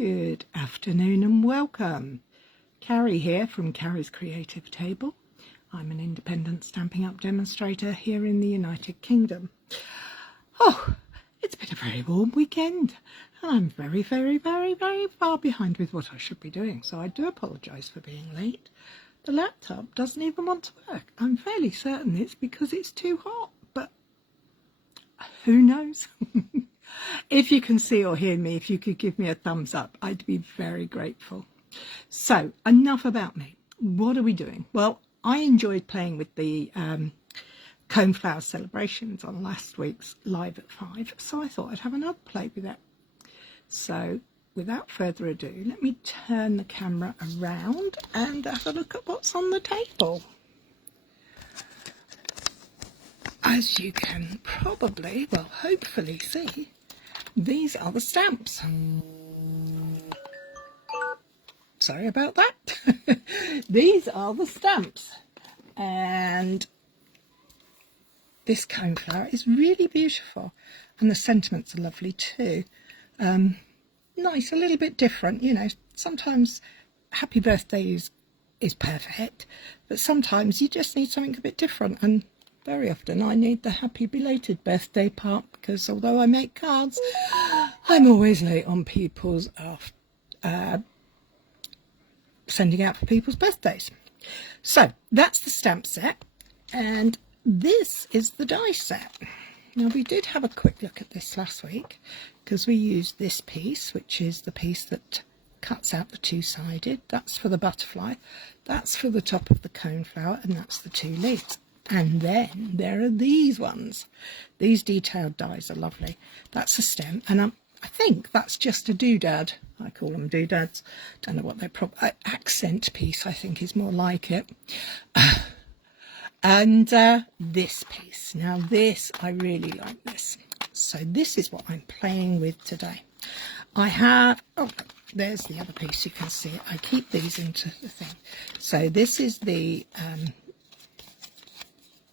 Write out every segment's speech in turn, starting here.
Good afternoon and welcome. Cary here from Cary's Creative Table. I'm an independent Stamping Up demonstrator here in the United Kingdom. Oh, it's been a very warm weekend and I'm very far behind with what I should be doing, so I do apologise for being late. The laptop doesn't even want to work. I'm fairly certain it's because it's too hot, but who knows? If you can see or hear me, if you could give me a thumbs up, I'd be very grateful. So, enough about me. What are we doing? Well, I enjoyed playing with the Coneflower Celebrations on last week's Live at 5, so I thought I'd have another play with it. So, without further ado, let me turn the camera around and have a look at what's on the table. As you can probably, well, hopefully see, these are the stamps. Sorry about that. These are the stamps. And this coneflower is really beautiful. And the sentiments are lovely too. Nice, a little bit different, you know. Sometimes happy birthday is perfect, but sometimes you just need something a bit different, and very often I need the happy belated birthday part, because although I make cards, I'm always late on people's sending out for people's birthdays. So that's the stamp set, and this is the die set. Now, we did have a quick look at this last week because we used this piece, which is the piece that cuts out the two-sided. That's for the butterfly, that's for the top of the coneflower, and that's the two leaves. And then there are these ones. These detailed dies are lovely. That's a stem, and I think that's just a doodad. I call them doodads. Don't know what they're accent piece, I think, is more like it. And this piece. Now this, I really like this. So this is what I'm playing with today. I have, oh, there's the other piece, you can see it. I keep these into the thing. So this is the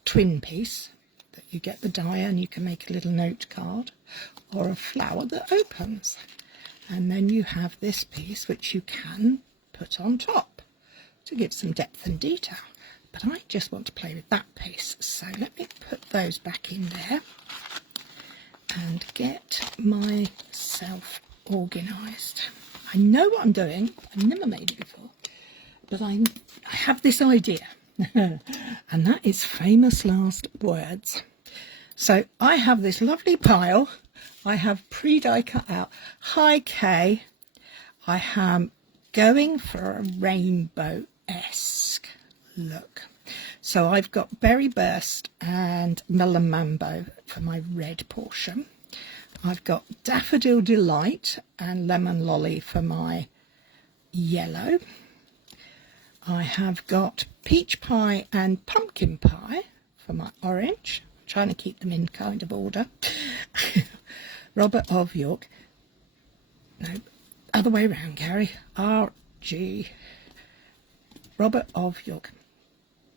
twin piece that you get the die and you can make a little note card or a flower that opens. And then you have this piece which you can put on top to give some depth and detail. But I just want to play with that piece, so let me put those back in there and get myself organised. I know what I'm doing. I've never made it before, but I have this idea, and that is famous last words. So I have this lovely pile. I have pre-die cut out. Hi Kay, I am going for a rainbow-esque look. So I've got Berry Burst and Melon Mambo for my red portion. I've got Daffodil Delight and Lemon Lolly for my yellow. I have got Peach Pie and Pumpkin Pie for my orange. I'm trying to keep them in kind of order. Robert of York. No, other way around, Cary. R-G. Robert of York.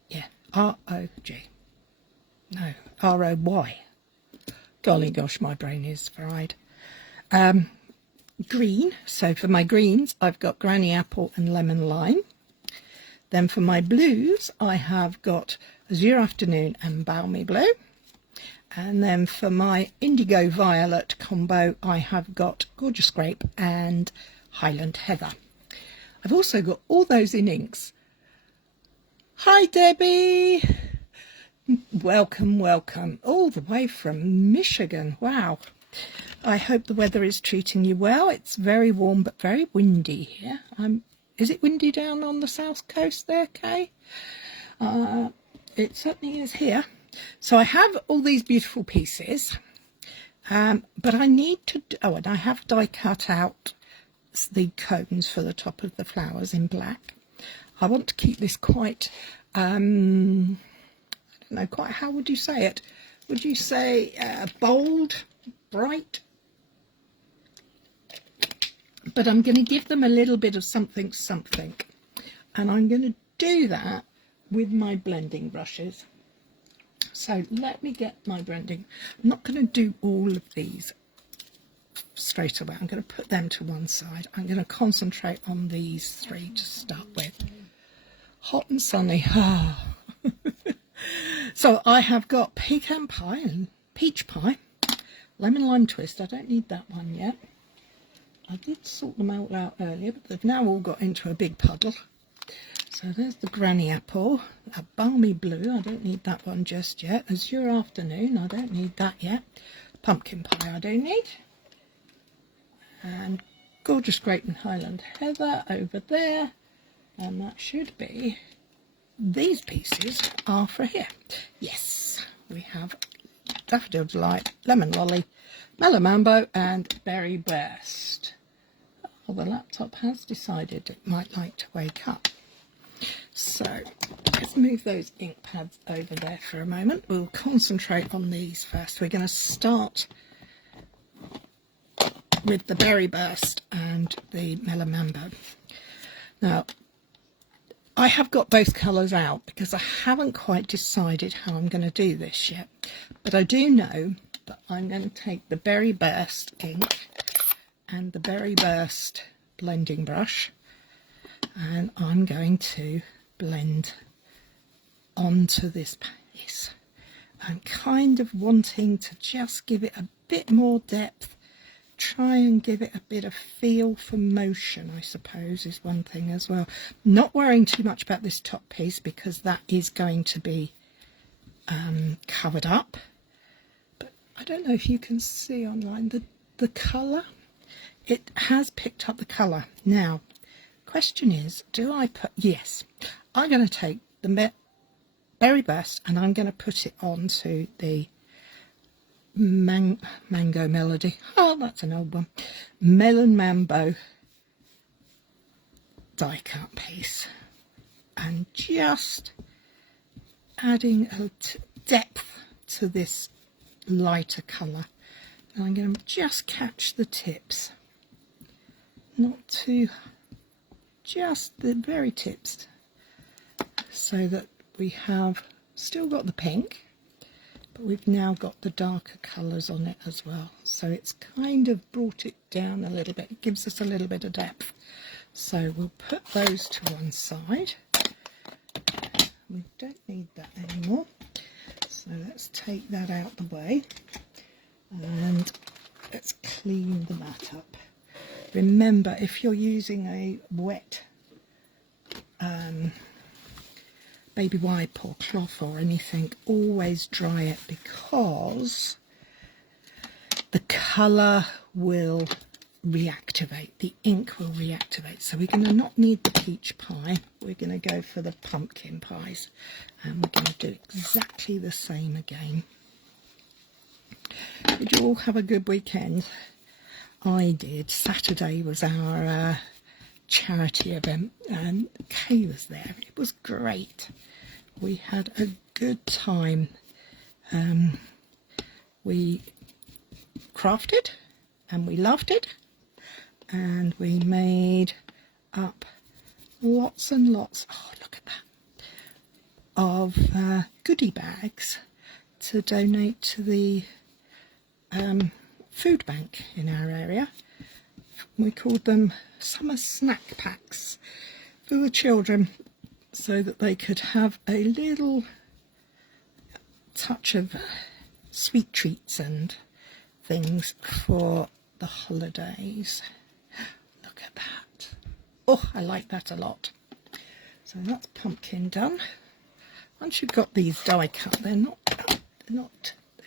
Yeah, R-O-G. No, R-O-Y. Golly gosh, my brain is fried. Green. So for my greens, I've got Granny Apple and Lemon Lime. Then for my blues, I have got Azure Afternoon and Balmy Blue. And then for my Indigo Violet combo, I have got Gorgeous Grape and Highland Heather. I've also got all those in inks. Hi Debbie! Welcome, welcome, all the way from Michigan. Wow. I hope the weather is treating you well. It's very warm but very windy here. Is it windy down on the south coast there, Kay? It certainly is here. So I have all these beautiful pieces, but I need to, and I have die cut out the cones for the top of the flowers in black. I want to keep this quite, I don't know, quite, how would you say it? Would you say bold, bright? But I'm going to give them a little bit of something, and I'm going to do that with my blending brushes. So let me get my blending. I'm not going to do all of these straight away. I'm going to put them to one side. I'm going to concentrate on these three to start with. Hot and sunny. So I have got pecan pie and peach pie, lemon lime twist. I don't need that one yet. I did sort them out earlier, but they've now all got into a big puddle. So there's the granny apple, a balmy blue. I don't need that one just yet. Azure afternoon. I don't need that yet. Pumpkin pie I do need. And gorgeous Great and Highland heather over there. And that should be, these pieces are for here. Yes, we have Daffodil Delight, Lemon Lolly, Mellow Mambo and Berry Burst. Oh, the laptop has decided it might like to wake up. So let's move those ink pads over there for a moment. We'll concentrate on these first. We're going to start with the Berry Burst and the Mellow Mambo. Now, I have got both colours out because I haven't quite decided how I'm going to do this yet. But I do know that I'm going to take the Berry Burst ink and the Berry Burst blending brush, and I'm going to blend onto this piece. I'm kind of wanting to just give it a bit more depth, try and give it a bit of feel for motion, I suppose, is one thing as well. Not worrying too much about this top piece because that is going to be covered up. But I don't know if you can see online the colour. It has picked up the colour. Now, question is, do I put... Yes, I'm going to take the Berry Burst and I'm going to put it onto the Mango Melody. Oh, that's an old one. Melon Mambo die cut piece. And just adding a depth to this lighter colour. And I'm going to just catch the tips. Not too... just the very tips, so that we have still got the pink, but we've now got the darker colours on it as well. So it's kind of brought it down a little bit. It gives us a little bit of depth. So we'll put those to one side. We don't need that anymore. So let's take that out the way and let's clean the mat up. Remember, if you're using a wet baby wipe or cloth or anything, always dry it because the colour will reactivate, the ink will reactivate. So we're going to not need the peach pie, we're going to go for the pumpkin pies, and we're going to do exactly the same again. Did you all have a good weekend? I did. Saturday was our charity event and Kay was there. It was great. We had a good time. We crafted and we loved it, and we made up lots and lots, oh look at that, of goodie bags to donate to the food bank in our area. We called them summer snack packs for the children so that they could have a little touch of sweet treats and things for the holidays. Look at that. Oh, I like that a lot. So that's pumpkin done. Once you've got these die cut, they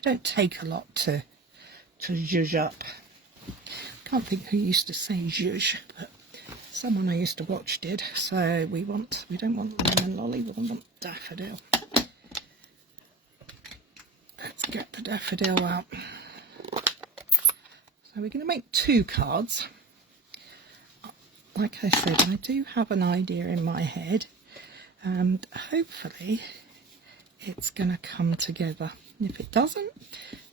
don't take a lot to zhuzh up. Can't think who used to say zhuzh, but someone I used to watch did. So we don't want lemon lolly, we want daffodil. Let's get the daffodil out. So we're going to make 2 cards. Like I said, I do have an idea in my head, and hopefully it's going to come together. If it doesn't,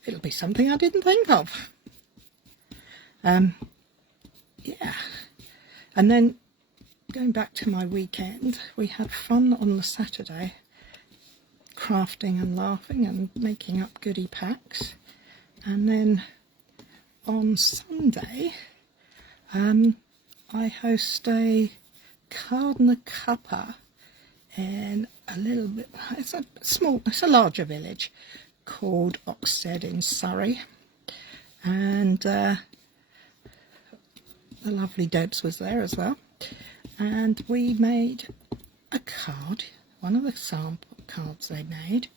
it'll be something I didn't think of. Yeah. And then going back to my weekend, we had fun on the Saturday, crafting and laughing and making up goodie packs. And then on Sunday, I host a gardener cuppa in a little bit, it's a larger village called Oxted in Surrey, and the lovely Debs was there as well, and we made a card. One of the sample cards they made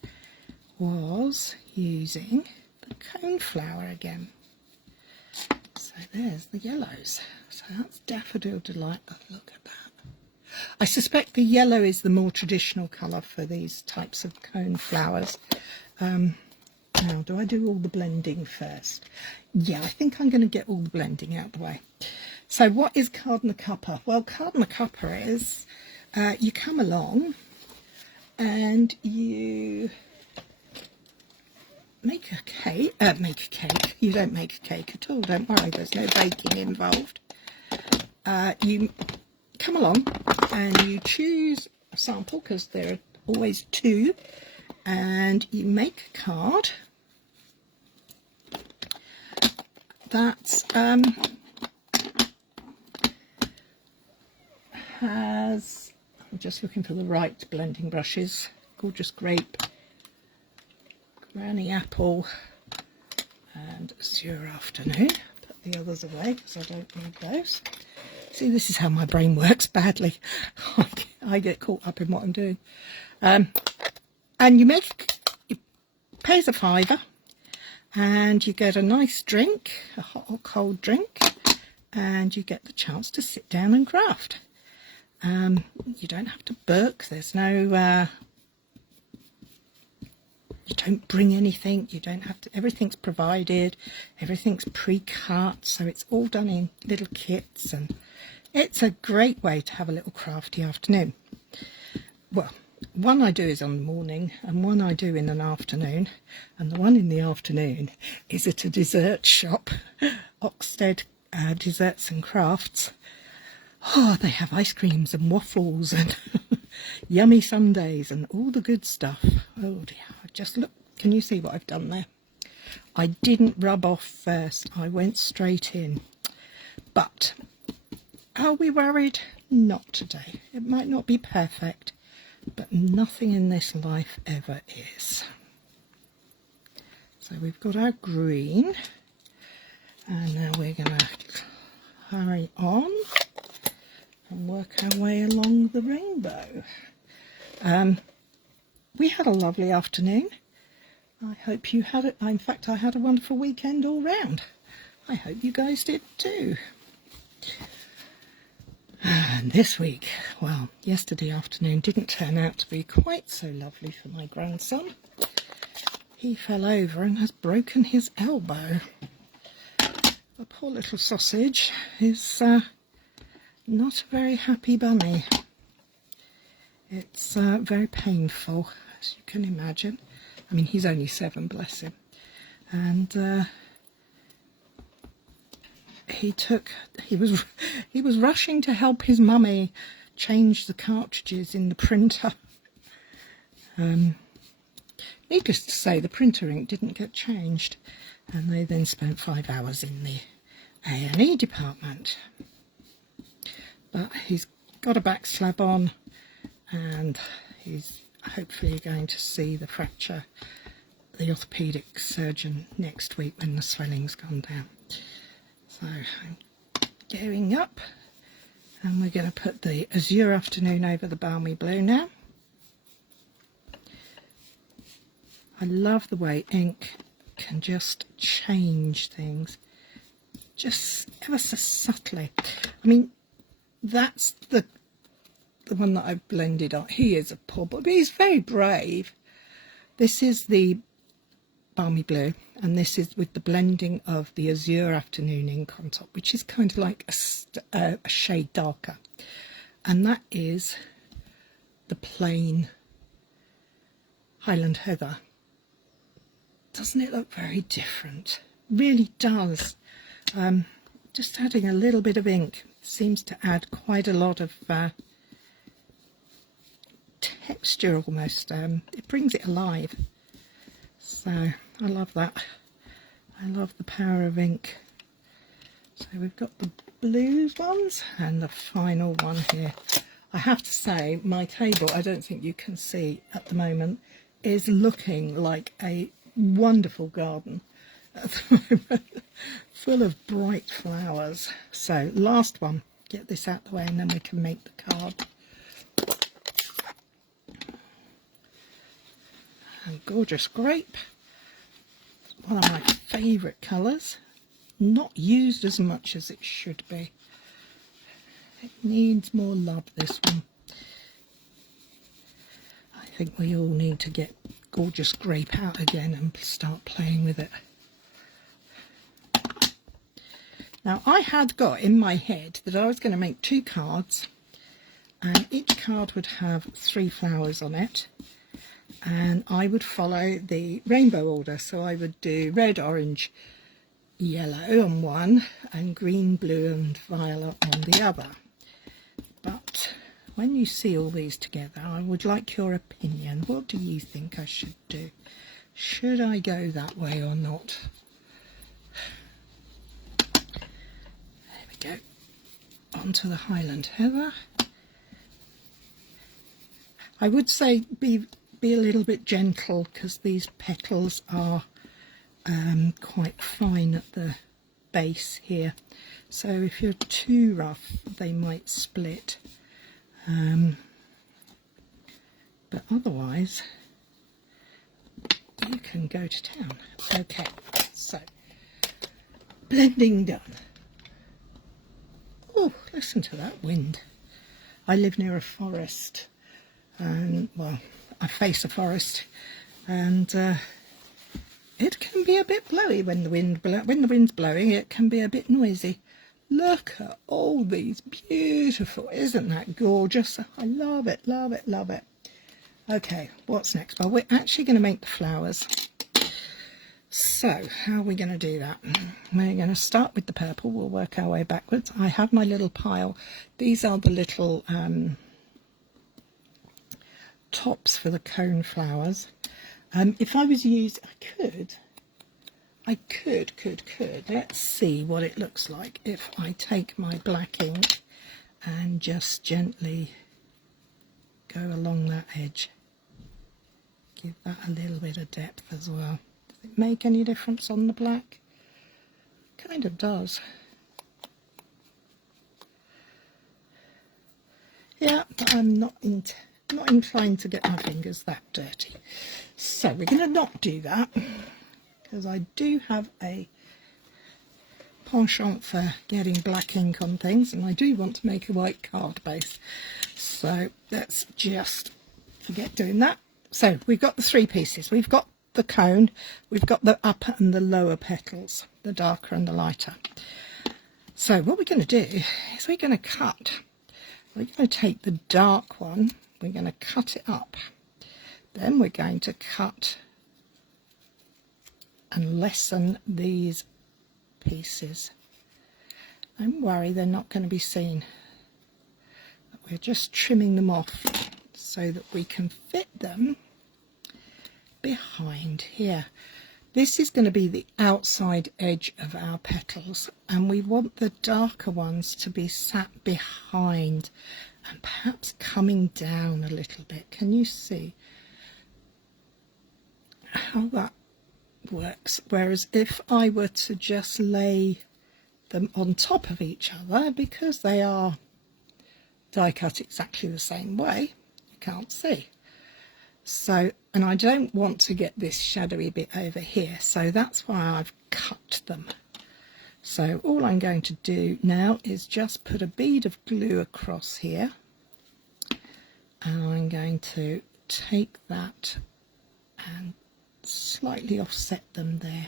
was using the coneflower again. So there's the yellows. So that's Daffodil Delight. Oh, look at that. I suspect the yellow is the more traditional colour for these types of cone flowers. Now, do I do all the blending first? Yeah, I think I'm going to get all the blending out of the way. So what is Gardener Cuppa? Well, Gardener Cuppa is, you come along and you make a cake. You don't make a cake at all, don't worry, there's no baking involved. You come along and you choose a sample, because there are always two, and you make a card that has, I'm just looking for the right blending brushes, Gorgeous Grape, Granny Apple and Azure Afternoon. Put the others away because I don't need those. See, this is how my brain works badly. I get caught up in what I'm doing. And you pay us a £5 and you get a nice drink, a hot or cold drink, and you get the chance to sit down and craft. You don't have to book, there's no, you don't bring anything, you don't have to, everything's provided, everything's pre-cut, so it's all done in little kits, and it's a great way to have a little crafty afternoon. Well, one I do is on the morning and one I do in an afternoon, and the one in the afternoon is at a dessert shop, Oxted Desserts and Crafts. Oh, they have ice creams and waffles and yummy sundaes and all the good stuff. Oh dear, just look, can you see what I've done there? I didn't rub off first, I went straight in. But are we worried? Not today. It might not be perfect, but nothing in this life ever is. So we've got our green, and now we're going to carry on and work our way along the rainbow. We had a lovely afternoon. I hope you had it. In fact, I had a wonderful weekend all round. I hope you guys did too. And this week, well, yesterday afternoon didn't turn out to be quite so lovely for my grandson. He fell over and has broken his elbow. The poor little sausage is not a very happy bunny. It's very painful, as you can imagine. I mean, he's only 7, bless him. And he was rushing to help his mummy change the cartridges in the printer. Needless to say, the printer ink didn't get changed, and they then spent 5 hours in the A&E department. But he's got a back slab on, and he's hopefully going to see the orthopaedic surgeon next week when the swelling's gone down. So I'm gearing up, and we're going to put the Azure Afternoon over the Balmy Blue now. I love the way ink can just change things, just ever so subtly. I mean, that's the one that I've blended on. He is a poor boy, but he's very brave. This is the Balmy Blue, and this is with the blending of the Azure Afternoon ink on top, which is kind of like a shade darker, and that is the plain Highland Heather. Doesn't it look very different? Really does. Just adding a little bit of ink seems to add quite a lot of texture almost. It brings it alive. So I love that. I love the power of ink. So we've got the blues ones and the final one here. I have to say, my table, I don't think you can see at the moment, is looking like a wonderful garden at the moment, full of bright flowers. So last one, get this out the way and then we can make the card. And gorgeous grape, one of my favourite colours, not used as much as it should be. It needs more love, this one. I think we all need to get gorgeous grape out again and start playing with it. Now I had got in my head that I was going to make 2 cards and each card would have 3 flowers on it, and I would follow the rainbow order. So I would do red, orange, yellow on one and green, blue and violet on the other. But when you see all these together, I would like your opinion. What do you think I should do? Should I go that way or not? There we go. Onto the Highland Heather. I would say be a little bit gentle because these petals are quite fine at the base here. So if you're too rough, they might split. But otherwise, you can go to town. Okay, so blending done. Oh, listen to that wind. I live near a forest, and well, I face a forest, and it can be a bit blowy when the wind's blowing. It can be a bit noisy. Look at all these beautiful, isn't that gorgeous? I love it, love it, love it. Okay, what's next? Well, we're actually going to make the flowers. So how are we going to do that? We're going to start with the purple. We'll work our way backwards. I have my little pile. These are the little tops for the cone flowers. If I was used, I could. Let's see what it looks like if I take my black ink and just gently go along that edge. Give that a little bit of depth as well. Does it make any difference on the black? Kind of does. Yeah, but I'm not inclined to get my fingers that dirty. So we're going to not do that, because I do have a penchant for getting black ink on things, and I do want to make a white card base. So let's just forget doing that. So we've got the 3 pieces. We've got the cone, we've got the upper and the lower petals, the darker and the lighter. So what we're going to do is we're going to cut. We're going to take the dark one, we're going to cut it up. Then we're going to cut and lessen these pieces. Don't worry, they're not going to be seen. But we're just trimming them off so that we can fit them behind here. This is going to be the outside edge of our petals, and we want the darker ones to be sat behind and perhaps coming down a little bit. Can you see how that works? Whereas if I were to just lay them on top of each other, because they are die cut exactly the same way, you can't see. So, and I don't want to get this shadowy bit over here, so that's why I've cut them. So all I'm going to do now is just put a bead of glue across here, and I'm going to take that and slightly offset them there.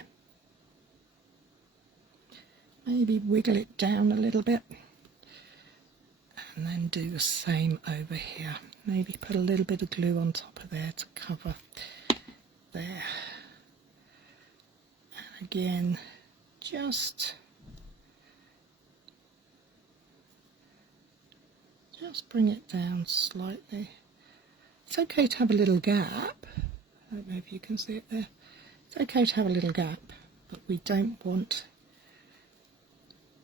Maybe wiggle it down a little bit, and then do the same over here. Maybe put a little bit of glue on top of there to cover there. And again, just bring it down slightly. It's okay to have a little gap. I don't know if you can see it there. It's okay to have a little gap, but we don't want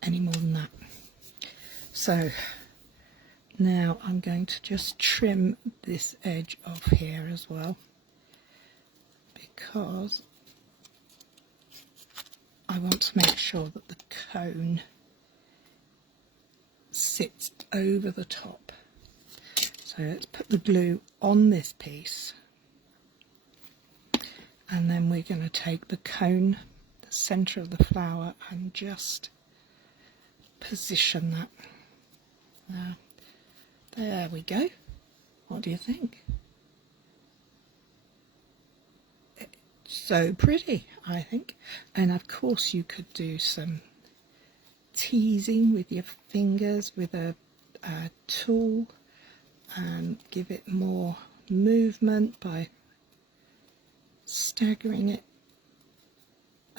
any more than that. So now I'm going to just trim this edge off here as well, because I want to make sure that the cone sits over the top. So let's put the glue on this piece, and then we're going to take the cone, the centre of the flower, and just position that. Now, there we go. What do you think? It's so pretty, I think. And of course you could do some teasing with your fingers with a tool and give it more movement by staggering it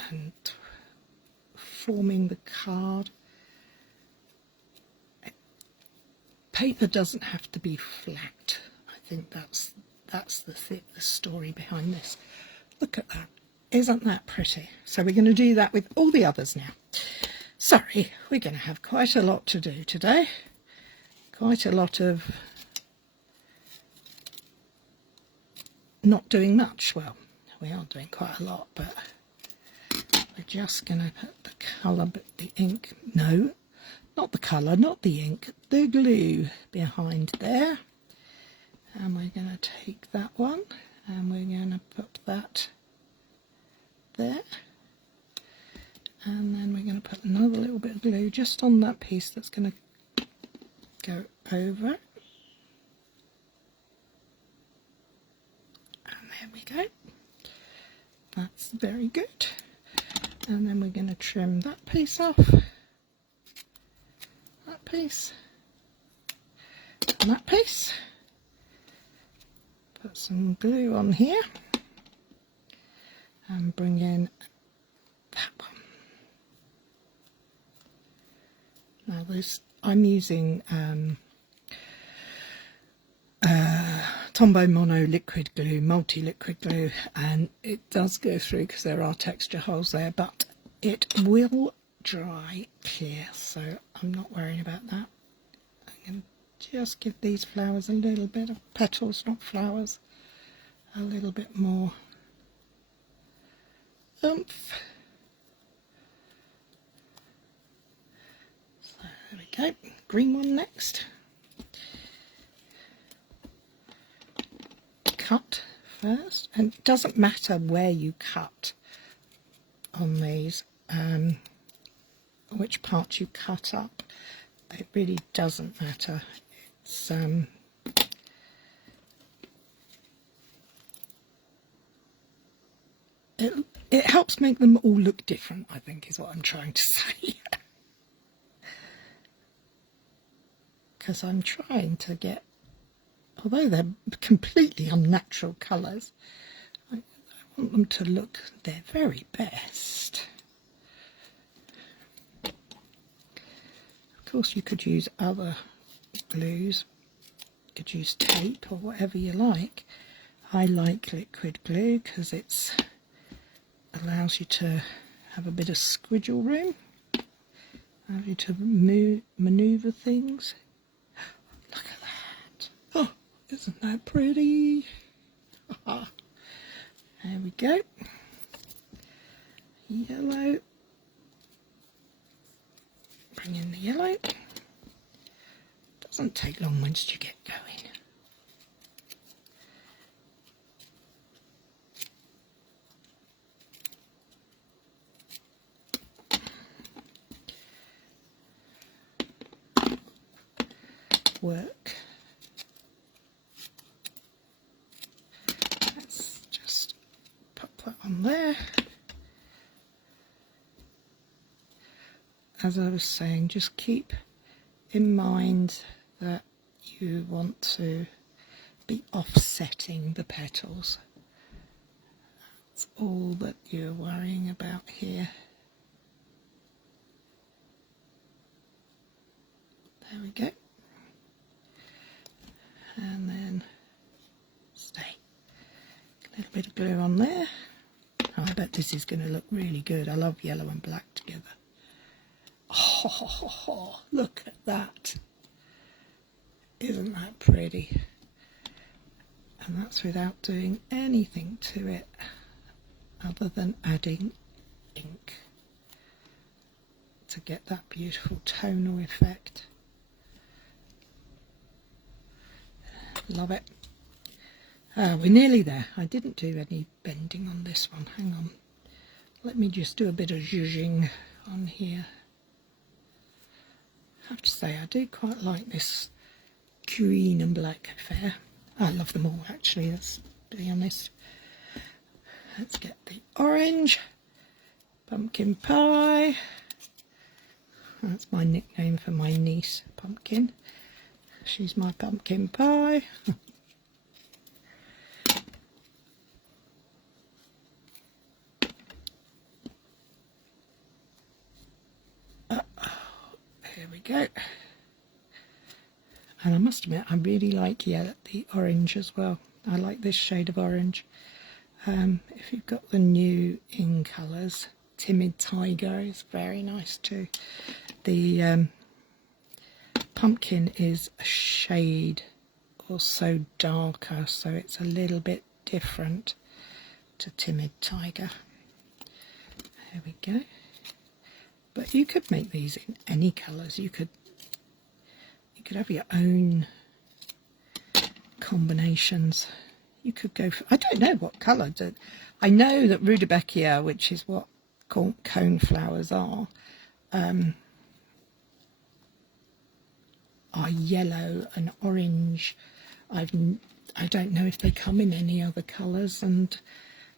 and forming the card. Paper doesn't have to be flat. I think that's the story behind this. Look at that. Isn't that pretty? So we're going to do that with all the others now. Sorry, we're going to have quite a lot to do today. Quite a lot of not doing much. Well, we are doing quite a lot, but we're just going to put the colour, but the ink, no, not the colour, not the ink, the glue behind there. And we're going to take that one and we're going to put that there. And then we're going to put another little bit of glue just on that piece that's going to go over. And there we go. That's very good. And then we're going to trim that piece off. That piece. And that piece. Put some glue on here. And bring in that one. Now this, I'm using Tombow Mono liquid glue, multi-liquid glue, and it does go through because there are texture holes there, but it will dry clear, so I'm not worrying about that. I can just give these flowers a little bit of petals, not flowers, a little bit more oomph. So there we go, green one next. Cut first, and it doesn't matter where you cut on these, which part you cut up, it really doesn't matter. It's it helps make them all look different, I think, is what I'm trying to say. Because I'm trying to get, although they're completely unnatural colours, I want them to look their very best. Of course, you could use other glues. You could use tape or whatever you like. I like liquid glue because it allows you to have a bit of squiggle room, allows you to manoeuvre things. Look at that. Oh, isn't that pretty? There we go. Yellow. Bring in the yellow. Doesn't take long once you get going. Work. Let's just pop that on there. As I was saying, just keep in mind that you want to be offsetting the petals. That's all that you're worrying about here. There we go. And then stay. A little bit of glue on there. Oh, I bet this is going to look really good. I love yellow and black together. Oh, Oh, look at that. Isn't that pretty? And that's without doing anything to it other than adding ink to get that beautiful tonal effect. Love it. We're nearly there. I didn't do any bending on this one. Hang on. Let me just do a bit of zhuzhing on here. I have to say, I do quite like this green and black affair. I love them all, actually, let's be honest. Let's get the orange. Pumpkin pie. That's my nickname for my niece, Pumpkin. She's my pumpkin pie. There we go. And I must admit, I really like the orange as well. I like this shade of orange. If you've got the new in colours, Timid Tiger is very nice too. The pumpkin is a shade or so darker, so it's a little bit different to Timid Tiger. There we go. But you could make these in any colours. You could have your own combinations. You could go for, I don't know what colour. I know that rudbeckia, which is what coneflowers are yellow and orange. I don't know if they come in any other colours, and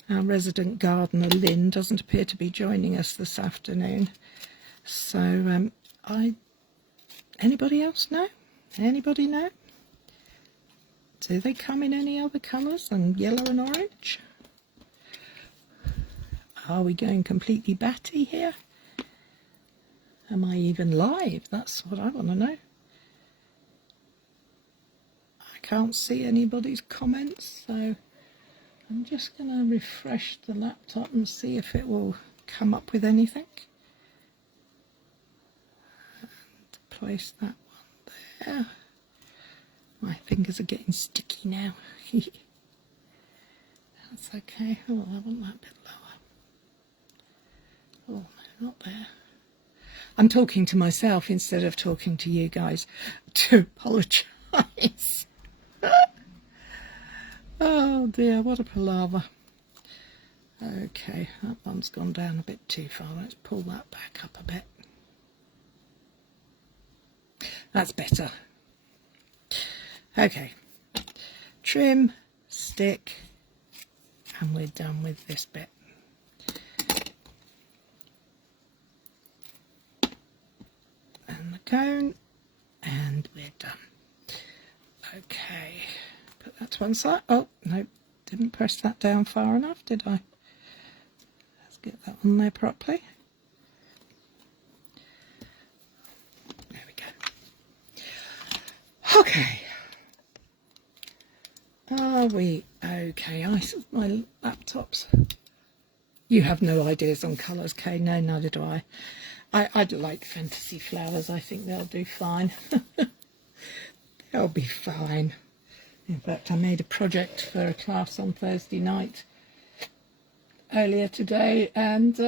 our resident gardener Lynn doesn't appear to be joining us this afternoon. So anybody else know? Anybody know? Do they come in any other colours than yellow and orange? Are we going completely batty here? Am I even live? That's what I want to know. I can't see anybody's comments, so I'm just going to refresh the laptop and see if it will come up with anything. And place that one there. My fingers are getting sticky now. That's okay. Oh, I want that bit lower. Oh, no, not there. I'm talking to myself instead of talking to you guys. To apologise. Oh dear, what a palaver. Okay, that one's gone down a bit too far. Let's pull that back up a bit. That's better. Okay, trim, stick, and we're done with this bit. And the cone, and we're done. Okay, put that to one side. Oh, no, didn't press that down far enough, did I? Let's get that on there properly. There we go. Okay. Are we okay? My laptops. You have no ideas on colours, Kay. No, neither do I. I'd like fantasy flowers. I think they'll do fine. They'll be fine. In fact, I made a project for a class on Thursday night earlier today, and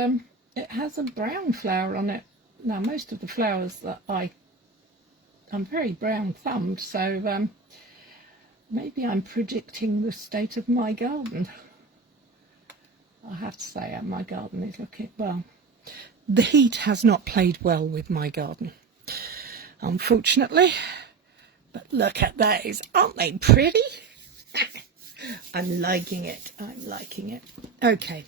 it has a brown flower on it. Now, most of the flowers that I'm very brown thumbed, so maybe I'm predicting the state of my garden. I have to say, my garden is looking, well, the heat has not played well with my garden, unfortunately. But look at those, aren't they pretty? I'm liking it, I'm liking it. Okay.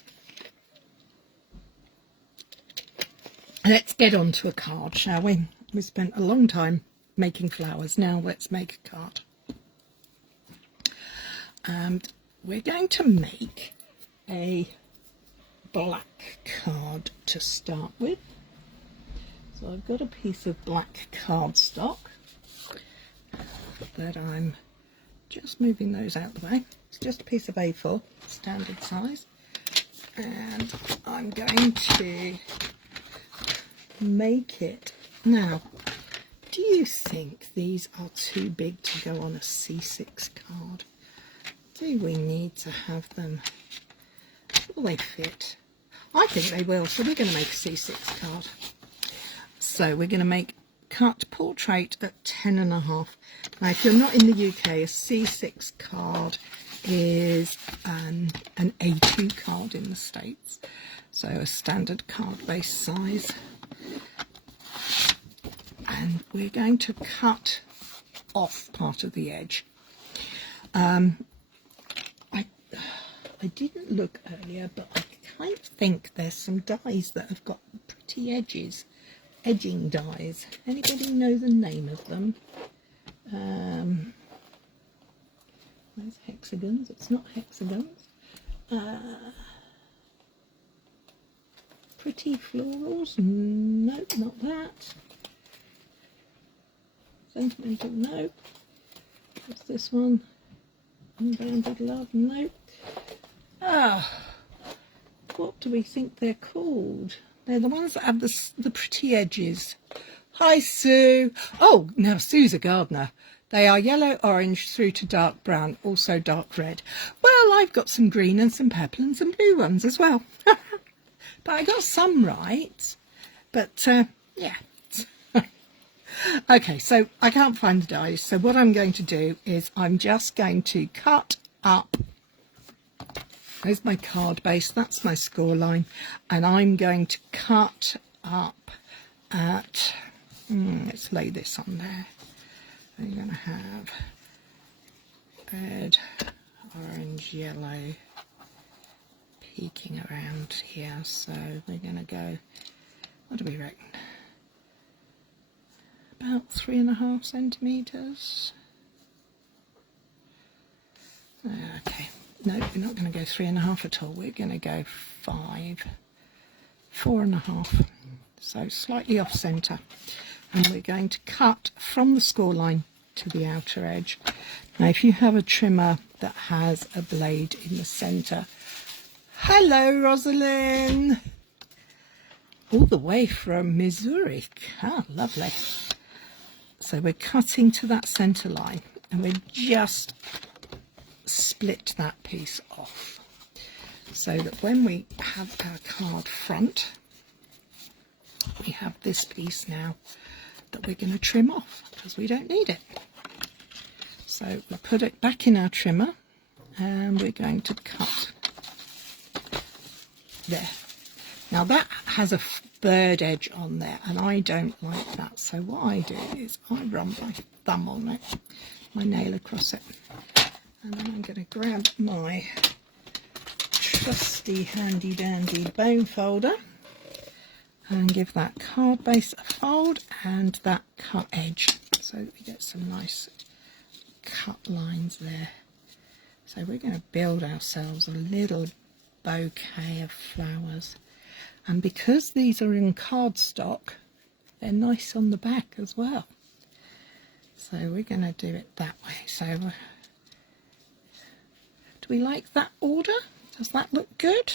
Let's get on to a card, shall we? We spent a long time making flowers, now let's make a card. And we're going to make a black card to start with. So I've got a piece of black cardstock that I'm just moving those out of the way. It's just a piece of A4, standard size. And I'm going to make it Now, do you think these are too big to go on a C6 card? Do we need to have them? Will they fit? I think they will, so we're going to make a C6 card. So we're going to make cut portrait at 10.5. Now, if you're not in the UK, a C6 card is an A2 card in the States. So a standard card base size. And we're going to cut off part of the edge. I didn't look earlier, but I kind of think there's some dies that have got pretty edges, edging dies. Anybody know the name of them? Where's hexagons? It's not hexagons. Pretty florals? Nope, not that. Sentimental? Nope. What's this one? Unbounded love? Nope. What do we think they're called? They're the ones that have the pretty edges. Hi, Sue. Oh, now Sue's a gardener. They are yellow, orange through to dark brown, also dark red. Well, I've got some green and some purple and some blue ones as well. But I got some right. But, yeah. Okay, so I can't find the dies. So what I'm going to do is I'm just going to cut up. There's my card base. That's my score line. And I'm going to cut up at... let's lay this on there. We're going to have red, orange, yellow peeking around here. So we're going to go, what do we reckon? About 3.5 centimetres. Okay, no, we're not going to go 3.5 at all. We're going to go 5, 4.5. So slightly off centre. And we're going to cut from the score line to the outer edge. Now, if you have a trimmer that has a blade in the centre, hello, Rosalind, all the way from Missouri. Ah, lovely. So we're cutting to that centre line, and we just split that piece off, so that when we have our card front, we have this piece now that we're going to trim off because we don't need it. So we'll put it back in our trimmer and we're going to cut there. Now that has a bird edge on there and I don't like that, so what I do is I run my thumb on it, my nail across it, and then I'm going to grab my trusty handy dandy bone folder and give that card base a fold and that cut edge so that we get some nice cut lines there. So we're going to build ourselves a little bouquet of flowers, and because these are in cardstock, they're nice on the back as well. So we're going to do it that way. So do we like that order? Does that look good?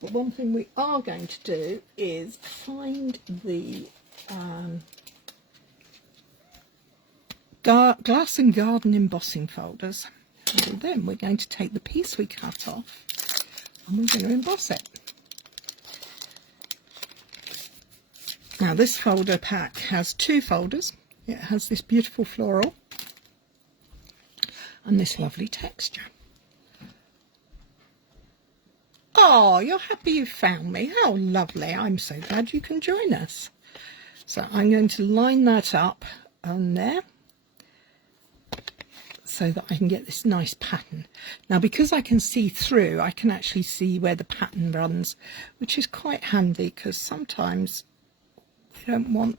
But one thing we are going to do is find the glass and garden embossing folders. And then we're going to take the piece we cut off and we're going to emboss it. Now this folder pack has 2 folders. It has this beautiful floral and this lovely texture. Oh, you're happy you found me. How lovely. I'm so glad you can join us. So I'm going to line that up on there so that I can get this nice pattern. Now, because I can see through, I can actually see where the pattern runs, which is quite handy because sometimes we don't want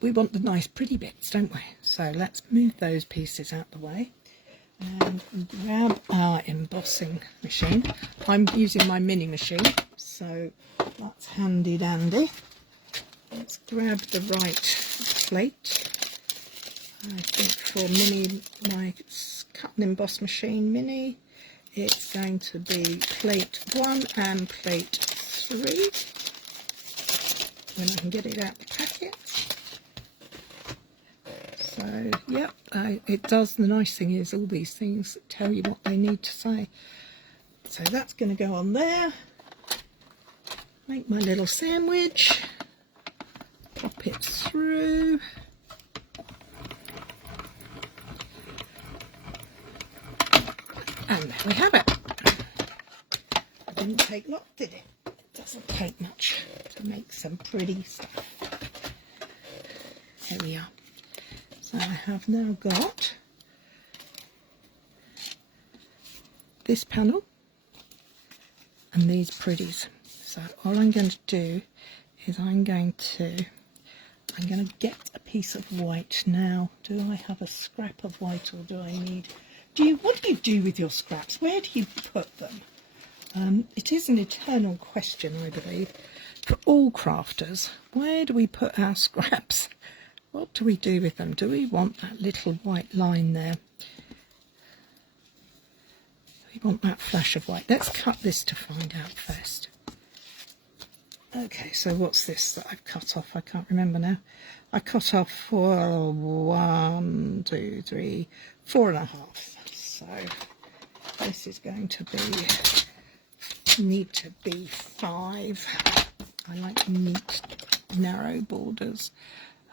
we want the nice pretty bits, don't we? So let's move those pieces out the way and grab our embossing machine. I'm using my mini machine, so that's handy dandy. Let's grab the right plate. I think for mini, my cut and emboss machine mini, it's going to be plate 1 and plate 3. when I can get it out the packet. So, yep, it does. The nice thing is all these things tell you what they need to say. So that's going to go on there. Make my little sandwich. Pop it through. And there we have it. It didn't take long, did it? It doesn't take much to make some pretty stuff. There we are. So I have now got this panel and these pretties. So all I'm going to do is I'm going to get a piece of white now. Do I have a scrap of white, or do I need... What do you do with your scraps? Where do you put them? It is an eternal question, I believe, for all crafters. Where do we put our scraps? What do we do with them? Do we want that little white line there? We want that flash of white. Let's cut this to find out first. Okay, so what's this that I've cut off? I can't remember now. I cut off for 1, 2, 3, 4.5. So this is going to need to be 5. I like neat, narrow borders.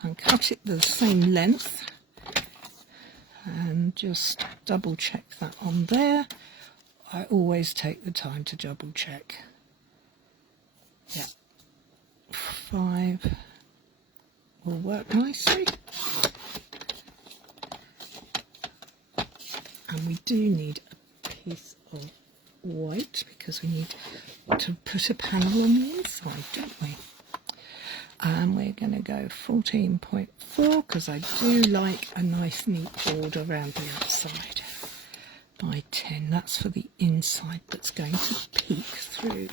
And cut it the same length. And just double check that on there. I always take the time to double check. Yeah. 5 will work nicely. And we do need a piece of white because we need to put a panel on the inside, don't we? And we're going to go 14.4 because I do like a nice neat border around the outside. By 10, that's for the inside that's going to peek through.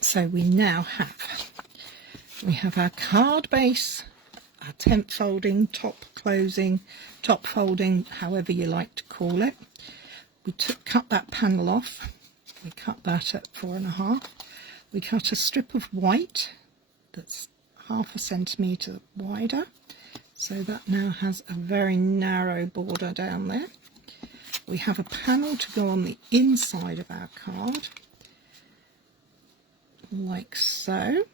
So we now have our card base, our tent folding, top closing, top folding, however you like to call it. We cut that panel off. We cut that at 4.5. We cut a strip of white that's 0.5 centimetre wider. So that now has a very narrow border down there. We have a panel to go on the inside of our card, like so.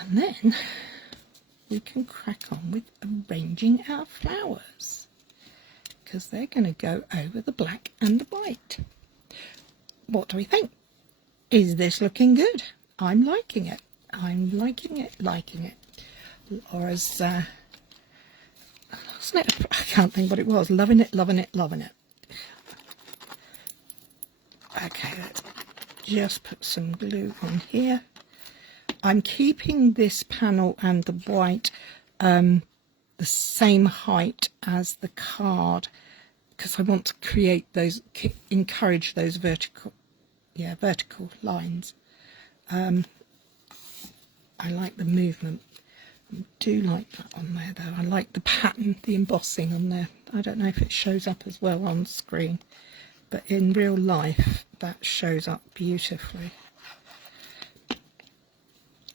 And then we can crack on with arranging our flowers, because they're going to go over the black and the white. What do we think? Is this looking good? I'm liking it. I'm liking it. Or as, wasn't it? I can't think what it was. Loving it. Okay, let's just put some glue on here. I'm keeping this panel and the white the same height as the card because I want to create those, encourage those vertical lines. I like the movement. I do like that on there though. I like the pattern, the embossing on there. I don't know if it shows up as well on screen, but in real life that shows up beautifully.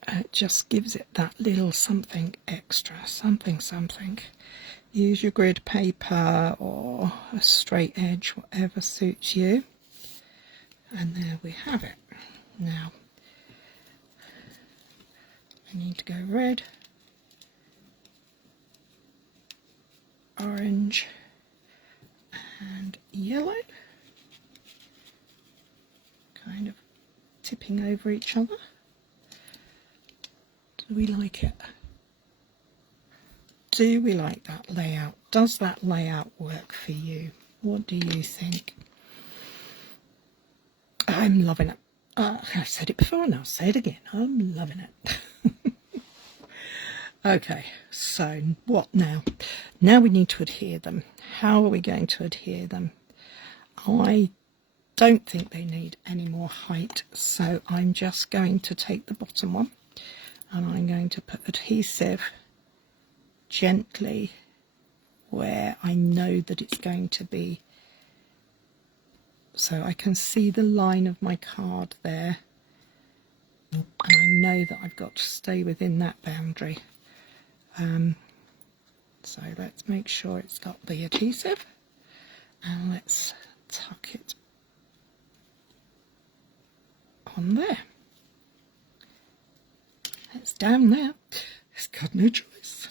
It just gives it that little something extra, something. Use your grid paper or a straight edge, whatever suits you. And there we have it. Now, I need to go red, orange and yellow, kind of tipping over each other. Do we like it? Do we like that layout? Does that layout work for you? What do you think? I'm loving it. I've said it before and I'll say it again. I'm loving it. Okay, so what now? Now we need to adhere them. How are we going to adhere them? I don't think they need any more height, so I'm just going to take the bottom one and I'm going to put adhesive gently where I know that it's going to be so I can see the line of my card there, and I know that I've got to stay within that boundary. So let's make sure it's got the adhesive, and let's tuck it on there. It's down there, it's got no choice.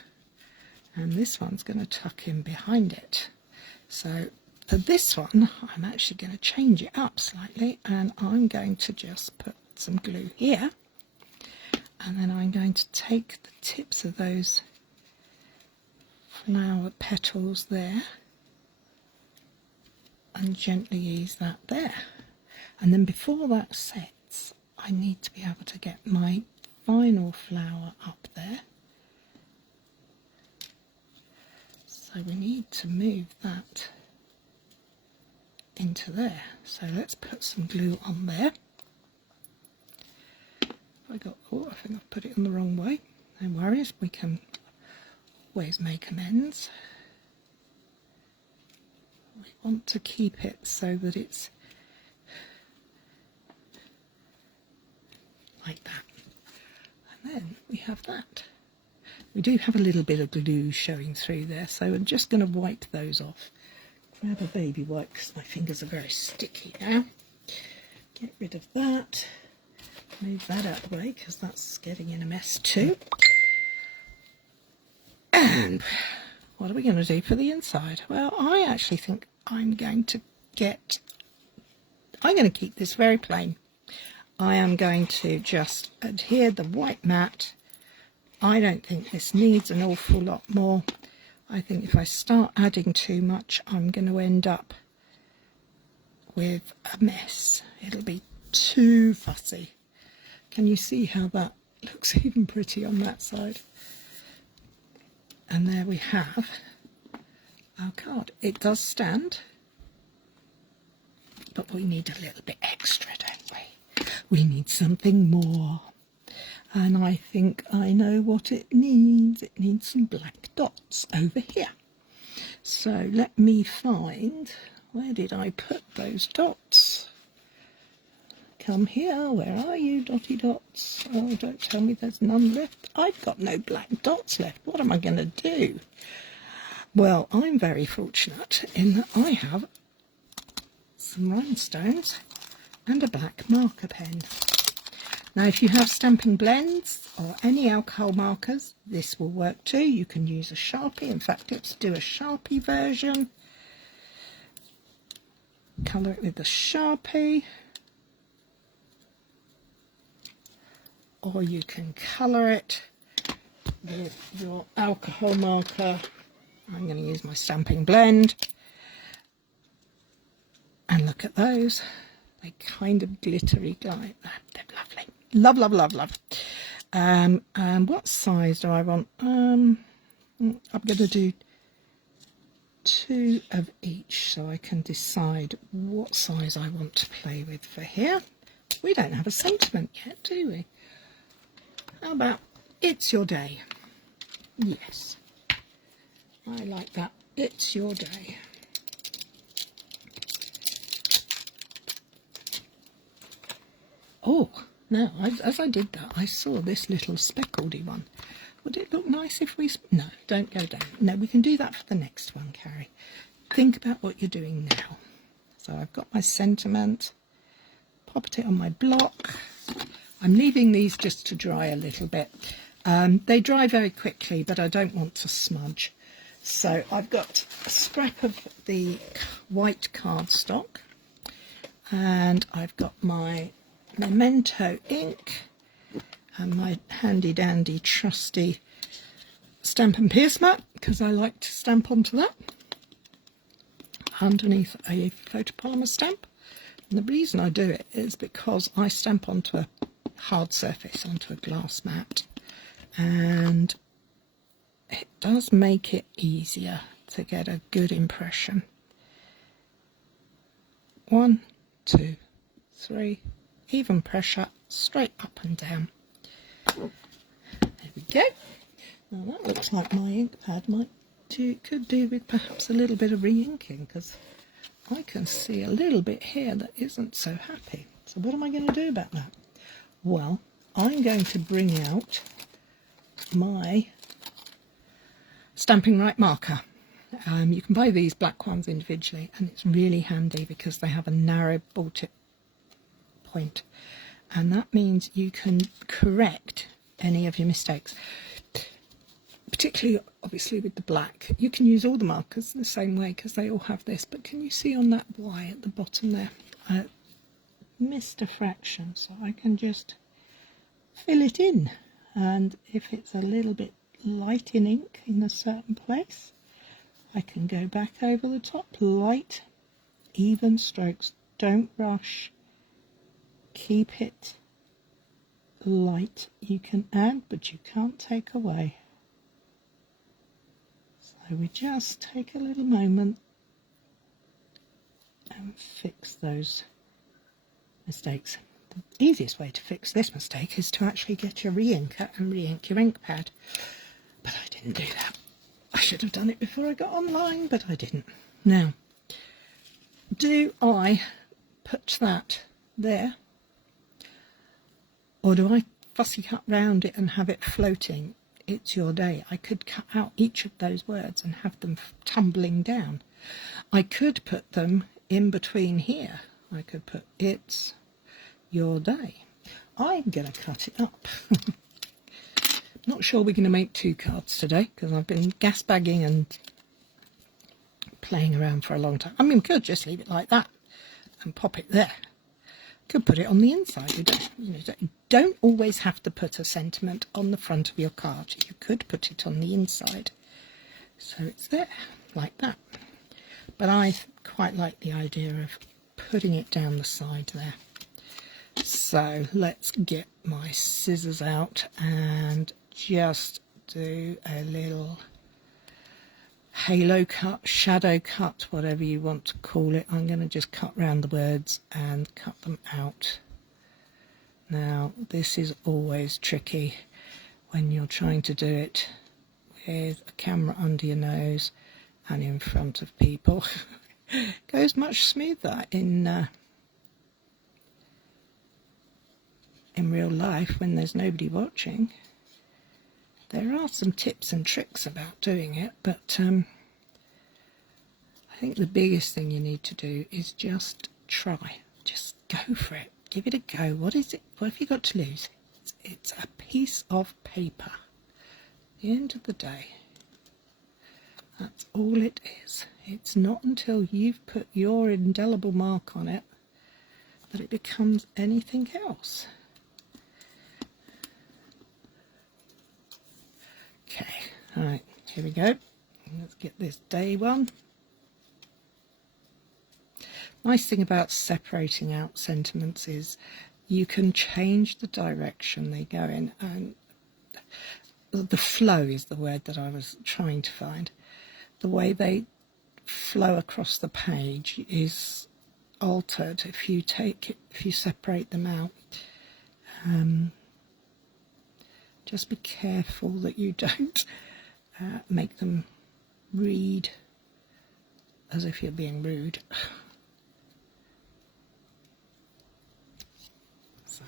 And this one's going to tuck in behind it. So for this one, I'm actually going to change it up slightly, and I'm going to just put some glue here, and then I'm going to take the tips of those flower petals there and gently ease that there. And then before that sets, I need to be able to get my final flower up there. So we need to move that into there. So let's put some glue on there. I think I've put it in the wrong way. No worries, we can always make amends. We want to keep it so that it's like that. And then we have that. We do have a little bit of glue showing through there, so I'm just going to wipe those off. Grab a baby wipe because my fingers are very sticky now. Get rid of that. Move that out of the way because that's getting in a mess too. And what are we going to do for the inside? Well, I actually think I'm going to keep this very plain. I am going to just adhere the white mat. I don't think this needs an awful lot more. I think if I start adding too much, I'm going to end up with a mess. It'll be too fussy. Can you see how that looks even pretty on that side? And there we have our card. It does stand, but we need a little bit extra, don't we? We need something more. And I think I know what it needs. It needs some black dots over here. So let me find, where did I put those dots? Come here, where are you, dotty dots? Oh, don't tell me there's none left. I've got no black dots left. What am I going to do? Well, I'm very fortunate in that I have some rhinestones and a black marker pen. Now, if you have stamping blends or any alcohol markers, this will work too. You can use a Sharpie. In fact, let's do a Sharpie version. Colour it with the Sharpie. Or you can colour it with your alcohol marker. I'm going to use my stamping blend. And look at those. They kind of glittery glide. They're lovely. Love, love, love, love. And what size do I want? I'm going to do 2 of each so I can decide what size I want to play with for here. We don't have a sentiment yet, do we? How about it's your day? Yes. I like that. It's your day. Oh, no, as I did that, I saw this little speckledy one. Would it look nice if we... No, don't go down. No, we can do that for the next one, Cary. Think about what you're doing now. So I've got my sentiment. Popped it on my block. I'm leaving these just to dry a little bit. They dry very quickly, but I don't want to smudge. So I've got a scrap of the white cardstock, and I've got my Memento ink and my handy dandy trusty stamp and pierce mat, because I like to stamp onto that underneath a photopolymer stamp. And the reason I do it is because I stamp onto a hard surface, onto a glass mat, and it does make it easier to get a good impression. 1, 2, 3, even pressure, straight up and down. There we go. Now that looks like my ink pad could do with perhaps a little bit of re-inking, because I can see a little bit here that isn't so happy. So what am I going to do about that? Well, I'm going to bring out my Stampin' Right marker. You can buy these black ones individually, and it's really handy because they have a narrow ball tip point, and that means you can correct any of your mistakes. Particularly, obviously, with the black. You can use all the markers the same way because they all have this, but can you see on that Y at the bottom there? I missed a fraction, so I can just fill it in, and if it's a little bit light in ink in a certain place, I can go back over the top. Light, even strokes. Don't rush. Keep it light. You can add, but you can't take away. So we just take a little moment and fix those mistakes. The easiest way to fix this mistake is to actually get your re-inker and re-ink your ink pad. But I didn't do that. I should have done it before I got online, but I didn't. Now, do I put that there, or do I fussy cut round it and have it floating? It's your day. I could cut out each of those words and have them tumbling down. I could put them in between here. I could put it's your day. I'm going to cut it up. Not sure we're going to make 2 cards today because I've been gas bagging and playing around for a long time. I mean, we could just leave it like that and pop it there. Could put it on the inside. You don't always have to put a sentiment on the front of your card. You could put it on the inside, so it's there like that. But I quite like the idea of putting it down the side there. So let's get my scissors out and just do a little halo cut, shadow cut, whatever you want to call it. I'm going to just cut round the words and cut them out. Now, this is always tricky when you're trying to do it with a camera under your nose and in front of people. It goes much smoother in real life when there's nobody watching. There are some tips and tricks about doing it, but I think the biggest thing you need to do is just try. Just go for it. Give it a go. What is it? What have you got to lose? It's a piece of paper. At the end of the day, that's all it is. It's not until you've put your indelible mark on it that it becomes anything else. Okay, all right, here we go. Let's get this day one. Nice thing about separating out sentiments is you can change the direction they go in, and the flow is the word that I was trying to find. The way they flow across the page is altered if you separate them out. Just be careful that you don't make them read as if you're being rude. So,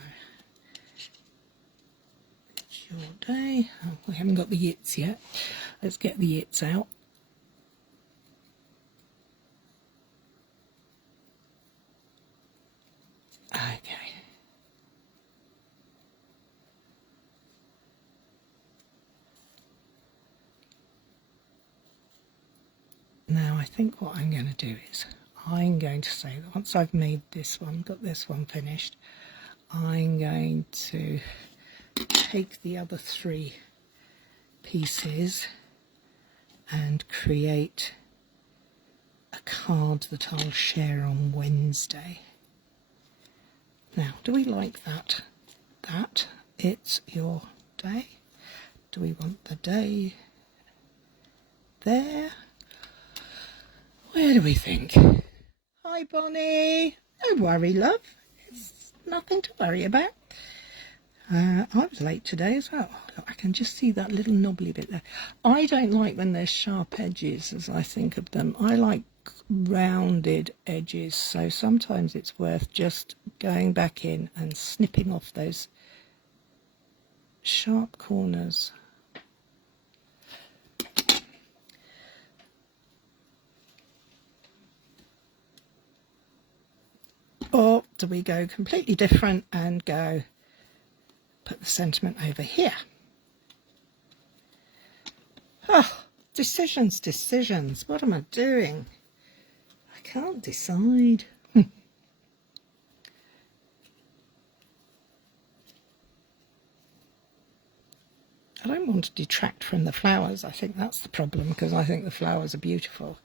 it's your day. Oh, we haven't got the yits yet. Let's get the yits out. Okay. Now I think what I'm going to do is I'm going to say that once I've made this one, got this one finished, I'm going to take the other 3 pieces and create a card that I'll share on Wednesday. Now, do we like that? That it's your day? Do we want the day there? Where do we think? Hi, Bonnie. Don't worry, love. It's nothing to worry about. I was late today as well. Look, I can just see that little knobbly bit there. I don't like when there's sharp edges as I think of them. I like rounded edges, so sometimes it's worth just going back in and snipping off those sharp corners. Or do we go completely different and go put the sentiment over here? Oh, decisions. What am I doing? I can't decide. I don't want to detract from the flowers. I think that's the problem, because I think the flowers are beautiful.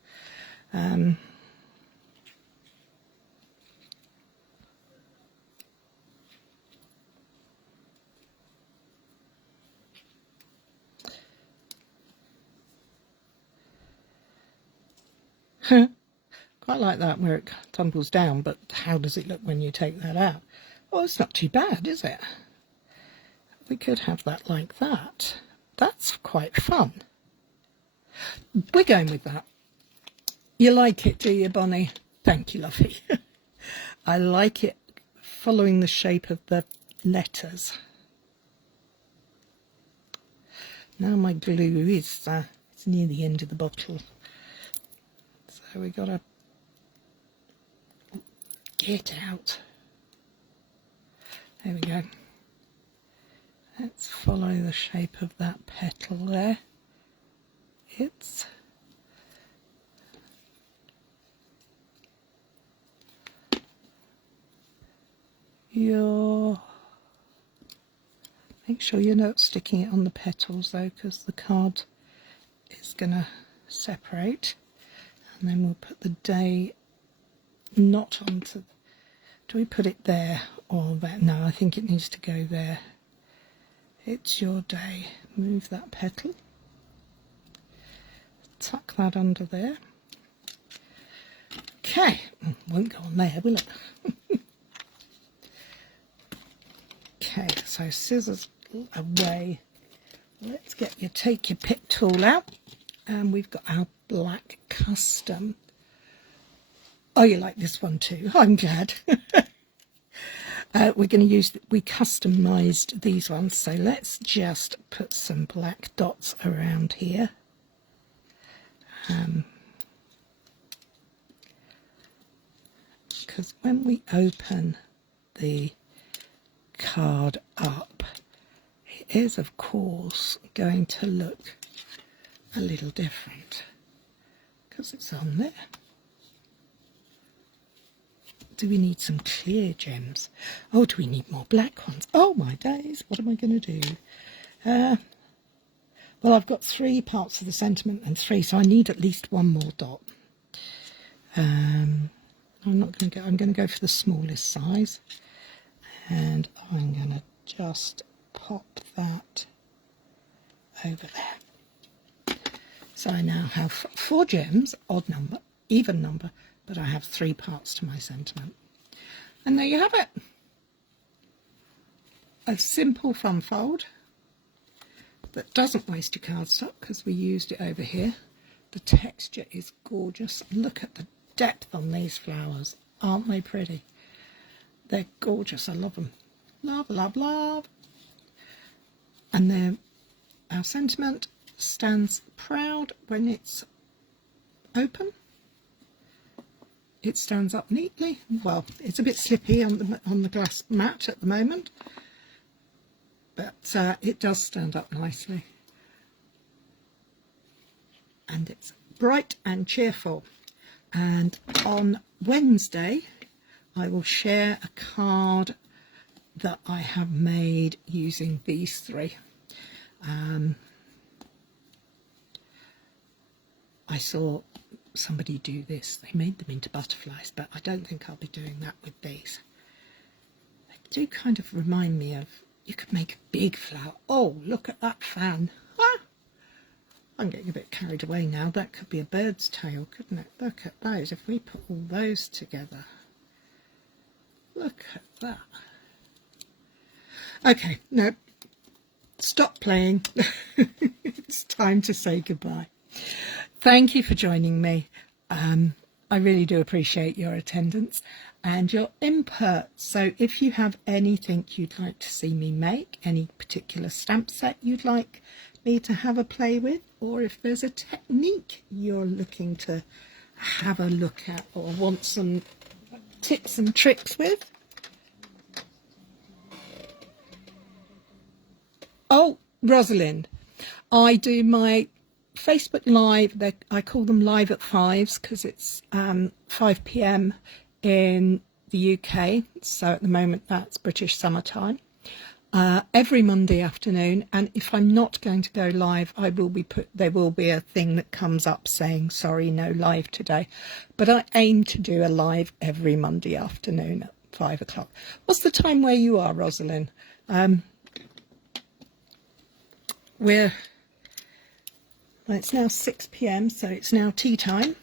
Quite like that where it tumbles down, but how does it look when you take that out? Well, it's not too bad, is it? We could have that like that. That's quite fun. We're going with that. You like it, do you, Bonnie? Thank you, lovey. I like it following the shape of the letters. Now my glue is it's near the end of the bottle. So we got to get out. There we go. Let's follow the shape of that petal there. It's make sure you're not sticking it on the petals though, because the card is going to separate. And then we'll put the day not onto, do we put it there or there? No, I think it needs to go there. It's your day. Move that petal. Tuck that under there. Okay, won't go on there, will it? Okay, so scissors away. Let's take your pick tool out, and we've got our black custom. Oh, you like this one too? I'm glad. We're going to we customized these ones, so let's just put some black dots around here. Because when we open the card up, it is of course going to look a little different because it's on there. Do we need some clear gems? Oh, do we need more black ones? Oh my days, what am I going to do? Well, I've got 3 parts of the sentiment and 3, so I need at least one more dot. I'm going to go for the smallest size, and I'm going to just pop that over there. So I now have 4 gems, odd number, even number, but I have 3 parts to my sentiment. And there you have it. A simple fun fold that doesn't waste your cardstock because we used it over here. The texture is gorgeous. Look at the depth on these flowers. Aren't they pretty? They're gorgeous. I love them. Love, love, love. And then our sentiment stands proud when it's open. It stands up neatly. Well, it's a bit slippy on the glass mat at the moment, but it does stand up nicely. And it's bright and cheerful. And on Wednesday, I will share a card that I have made using these 3. I saw somebody do this. They made them into butterflies, but I don't think I'll be doing that with these. They do kind of remind me of, you could make a big flower. Oh, look at that fan. Ah, I'm getting a bit carried away now. That could be a bird's tail, couldn't it? Look at those. If we put all those together. Look at that. Okay, no, stop playing. It's time to say goodbye. Thank you for joining me. I really do appreciate your attendance and your input. So if you have anything you'd like to see me make, any particular stamp set you'd like me to have a play with, or if there's a technique you're looking to have a look at or want some tips and tricks with. Oh, Rosalind, I do my Facebook Live, I call them Live at 5s because it's 5 p.m. in the UK, so at the moment that's British summertime, every Monday afternoon. And if I'm not going to go live, there will be a thing that comes up saying sorry, no live today, but I aim to do a live every Monday afternoon at 5 o'clock. What's the time where you are, Rosalind? Well, it's now 6 p.m, so it's now tea time.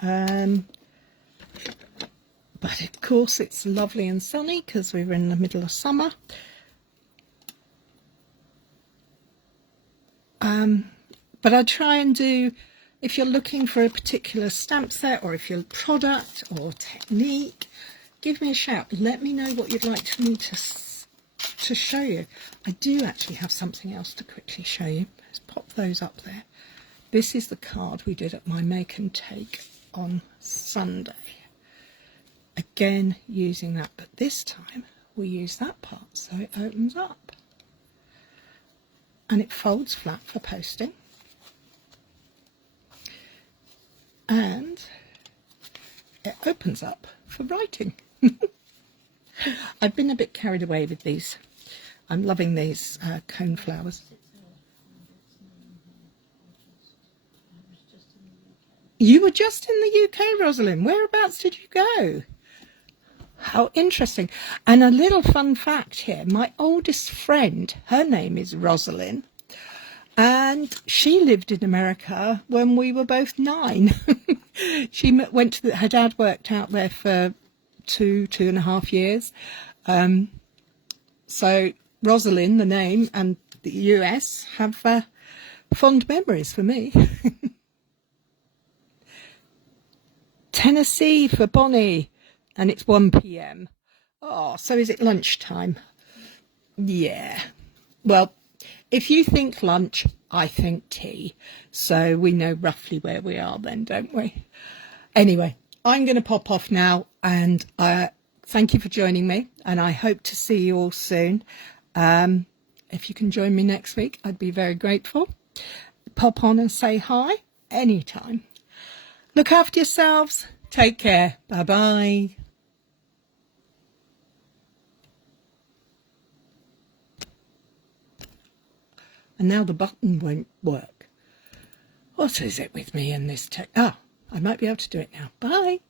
But of course it's lovely and sunny because we're in the middle of summer. But I try and do, if you're looking for a particular stamp set or if you're product or technique, give me a shout. Let me know what you'd like me to show you. I do actually have something else to quickly show you. Let's pop those up there. This is the card we did at my make and take on Sunday. Again, using that, but this time we use that part so it opens up. And it folds flat for posting. And it opens up for writing. I've been a bit carried away with these. I'm loving these coneflowers. You were just in the UK, Rosalind. Whereabouts did you go? How interesting. And a little fun fact here. My oldest friend, her name is Rosalind, and she lived in America when we were both 9. She went to her dad worked out there for 2.5 years. So Rosalind, the name, and the US have fond memories for me. Tennessee for Bonnie, and it's 1 p.m. Oh, so is it lunchtime? Yeah. Well, if you think lunch, I think tea. So we know roughly where we are then, don't we? Anyway, I'm going to pop off now, and thank you for joining me, and I hope to see you all soon. If you can join me next week, I'd be very grateful. Pop on and say hi anytime. Look after yourselves. Take care. Bye-bye. And now the button won't work. What is it with me and this tech? Oh, I might be able to do it now. Bye.